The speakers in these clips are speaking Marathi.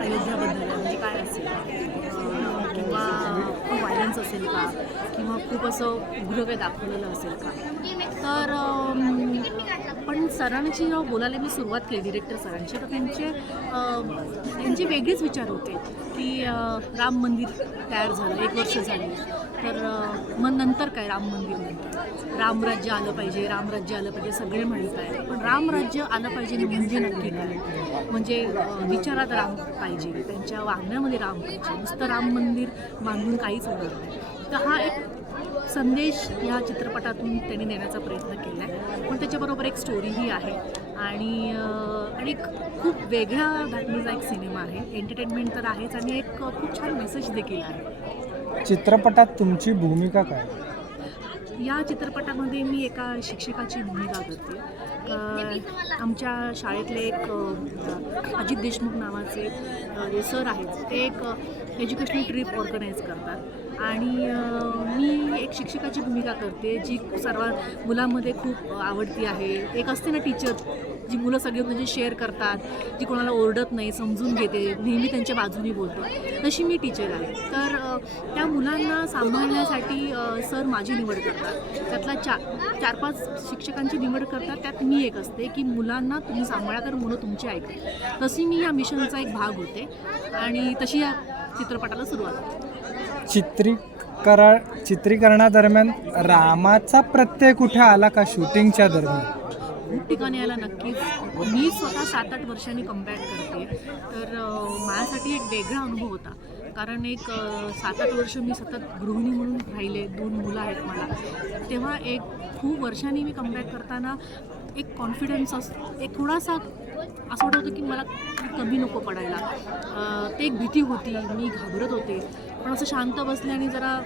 अयोध्याबद्दल म्हणजे काय असेल? किंवा वायलन्स व्हायलन्स असेल का? किंवा खूप असं उग्र काही दाखवलेलं असेल का? तर पण सरांची जेव्हा बोलायला मी सुरुवात केली डिरेक्टर सरांची तर त्यांचे त्यांचे वेगळेच विचार होते की राम मंदिर तयार झालं एक वर्ष झाली. तर मग नंतर काय राम मंदिर नंतर? रामराज्य आलं पाहिजे रामराज्य आलं पाहिजे सगळे म्हणत आहे. पण रामराज्य आलं पाहिजे म्हणजे नक्की काय? म्हणजे विचारात राम पाहिजे त्यांच्या वागण्यामध्ये राम पाहिजे. नुसतं राम मंदिर बांधून काहीच होणार नाही. तर हा एक संदेश ह्या चित्रपटातून त्यांनी देण्याचा प्रयत्न केला आहे. पण त्याच्याबरोबर एक स्टोरीही आहे. आणि आणि एक खूप वेगळ्या धाटणीचा एक सिनेमा आहे. एंटरटेनमेंट तर आहेच आणि एक खूप छान मेसेज देखील आहे. चित्रपटात तुमची भूमिका काय? या चित्रपटामध्ये मी एका शिक्षकाची भूमिका करते. आमच्या शाळेतले एक अजित देशमुख नावाचे जे सर आहेत ते एक एज्युकेशनल ट्रिप ऑर्गनाईज करतात. आणि मी एक शिक्षकाची भूमिका करते जी सर्वात मुलांमध्ये खूप आवडती आहे. एक असते ना टीचर जी मुलं सगळी म्हणजे शेअर करतात जी कोणाला ओरडत नाही समजून घेते नेहमी त्यांच्या बाजूनी बोलते. तशी मी टीचर आहे. तर त्या मुलांना सांभाळण्यासाठी सर माझी निवड करतात. त्यातला चार चार पाच शिक्षकांची निवड करतात त्यात मी एक असते की मुलांना तुम्ही सांभाळा तर मुलं तुमची ऐकतात. तशी मी या मिशनचा एक भाग होते. आणि तशी या चित्रपटाला सुरुवात. चित्रीकरा चित्रीकरणादरम्यान रामाचा प्रत्यय कुठे आला का शूटिंगच्या दरम्यान? खूप ठिकाणी यायला नक्कीच मी स्वतः सात आठ वर्षांनी कम्बॅक करते. तर माझ्यासाठी एक वेगळा अनुभव होता. कारण एक सात आठ वर्ष मी सतत गृहिणी म्हणून राहिले. दोन मुलं आहेत मला. तेव्हा एक खूप वर्षांनी मी कमबॅक करताना एक कॉन्फिडन्स असतो एक थोडासा असं वाटत होतं की मला कमी नको पडायला. ते एक भीती होती मी घाबरत होते. पण असं शांत बसले आणि जरा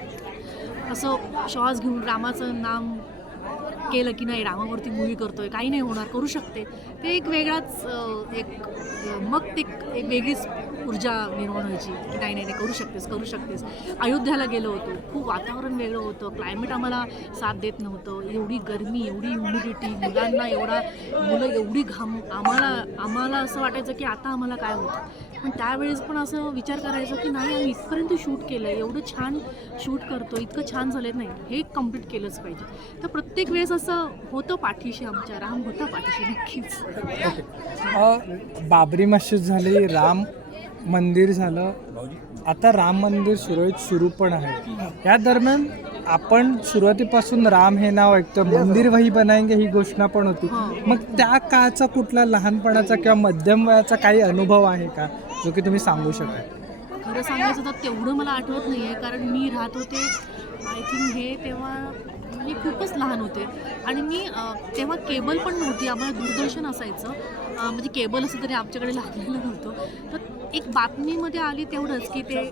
असं श्वास घेऊन रामाचं नाम केलं की नाही रामावरती मूवी करतोय काही नाही होणार करू शकते. ते एक वेगळाच एक मग ते एक- एक वेगळीच ऊर्जा निर्माण व्हायची की नाही नाही नाही करू शकतेस करू शकतेस. अयोध्याला गेलो होतो खूप वातावरण वेगळं होतं. क्लायमेट आम्हाला साथ देत नव्हतं. एवढी गरमी एवढी ह्युमिडिटी मुलांना एवढा मुलं एवढी घाम आम्हाला आम्हाला असं वाटायचं की आता आम्हाला काय होतं? पण त्यावेळेस पण असं विचार करायचो की नाही आम्ही इथपर्यंत शूट केलं आहे एवढं छान शूट करतो इतकं छान झालं नाही हे कंप्लीट केलंच पाहिजे. तर प्रत्येक वेळेस असं होतं पाठीशी आमच्या राम होता पाठीशी नक्कीच. बाबरी मस्जिद झाली राम मंदिर झालं आता राम मंदिर सुरळीत सुरू पण आहे. या दरम्यान आपण सुरुवातीपासून राम हे नाव ऐकतो मंदिर वही बनाएंगे ही घोषणा पण होती. मग त्या काळाचा कुठला लहानपणाचा किंवा मध्यम वयाचा काही अनुभव आहे का? जो की तुम्ही सांगू शकाल. खरं सांगायचं तर तेवढं मला आठवत नाही आहे कारण मी राहत होते आय थिंक हे तेव्हा मी खूपच लहान होते. आणि मी तेव्हा केबल पण नव्हती. आम्हाला दूरदर्शन असायचं. म्हणजे केबल असं तरी आमच्याकडे लागलेलं नव्हतं. तर एक बातमीमध्ये आली तेवढंच की ते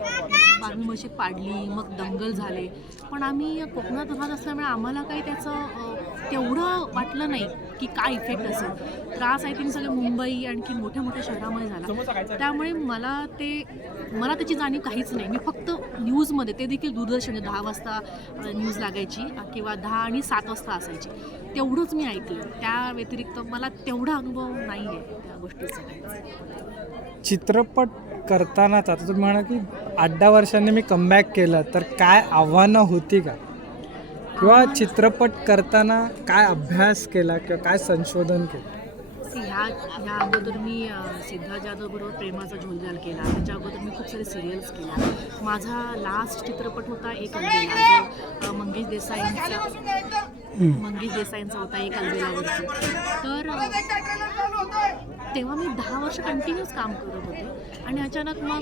बातमी मशी पाडली मग दंगल झाले. पण आम्ही कोकणात राहत असल्यामुळे आम्हाला काही त्याचं तेवढं वाटलं नाही की काय इफेक्ट असेल. त्रास आय थिंक सगळं मुंबई आणखी मोठ्या मोठ्या शहरामध्ये झाला. त्यामुळे मला ते मला त्याची जाणीव काहीच नाही. मी फक्त न्यूजमध्ये ते देखील दूरदर्शन दहा वाजता न्यूज लागायची किंवा दहा आणि सात वाजता असायची. तेवढंच मी ऐकलं. त्या व्यतिरिक्त मला तेवढा अनुभव नाही आहे त्या गोष्टीचा चित्रपट करतानाच आता तुम्ही म्हणा की आठ दहा वर्षांनी मी कमबॅक केलं तर काय आव्हानं होती का? किंवा चित्रपट करताना काय अभ्यास केला किंवा काय संशोधन केलं? See, ह्या ह्या अगोदर मी अ, सिद्धार्थ जाधवबरोबर प्रेमाचा झोलझाल केला. त्याच्या अगोदर मी खूप सारे सिरियल्स केल्या. माझा लास्ट चित्रपट होता एक अलबेला. जो अ, मंगेश देसाईंचा मंगेश देसाईंचा होता एक अलबेलावरती तर अ, तेव्हा मी दहा वर्ष कंटिन्यूस काम करत होते. आणि अचानक मग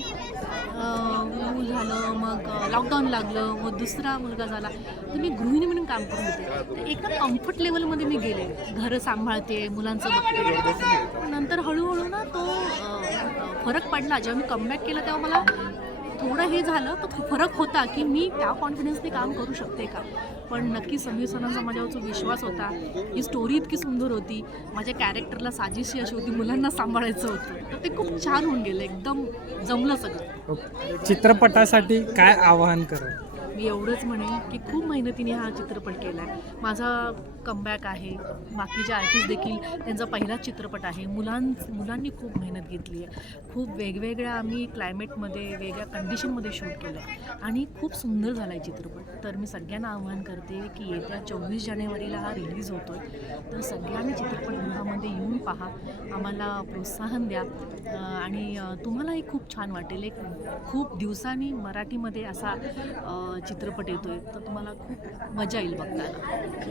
मूल झालं मग लॉकडाऊन लागलं मग दुसरा मुलगा झाला. तर मी गृहिणी म्हणून काम करत होते. तर एकदम कम्फर्ट लेवलमध्ये मी गेले. घरं सांभाळते मुलांचं बघते. नंतर हळूहळू ना तो फरक पडला. जेव्हा मी कमबॅक केलं तेव्हा मला थोडं हे झालं तर फरक होता की मी त्या कॉन्फिडन्सने काम करू शकते का? पण नक्की समीर सरांचा माझ्यावर जो विश्वास होता ही स्टोरी इतकी सुंदर होती. माझ्या कॅरेक्टरला साजिशी अशी होती मुलांना सांभाळायचं होतं. तर ते खूप छान होऊन गेलं एकदम जमलं सगळं. चित्रपटासाठी काय आवाहन करेल मी एवढंच म्हणेन की खूप मेहनतीने हा चित्रपट केला आहे माझा कमबॅक आहे. बाकीचे आर्टिस्ट देखील त्यांचा पहिलाच चित्रपट आहे. मुलां मुलांनी खूप मेहनत घेतली आहे. खूप वेगवेगळ्या आम्ही क्लायमेटमध्ये वेगळ्या कंडिशनमध्ये शूट केलं. आहे आणि खूप सुंदर झाला आहे चित्रपट. तर मी सगळ्यांना आव्हान करते की येत्या चोवीस जानेवारीला हा रिलीज होतो आहे तर सगळ्यांनी चित्रपटगृहामध्ये येऊन पहा. आम्हाला प्रोत्साहन द्या. आणि तुम्हालाही खूप छान वाटेल. एक खूप दिवसांनी मराठीमध्ये असा चित्रपट येतो आहे तर तुम्हाला खूप मजा येईल बघताना.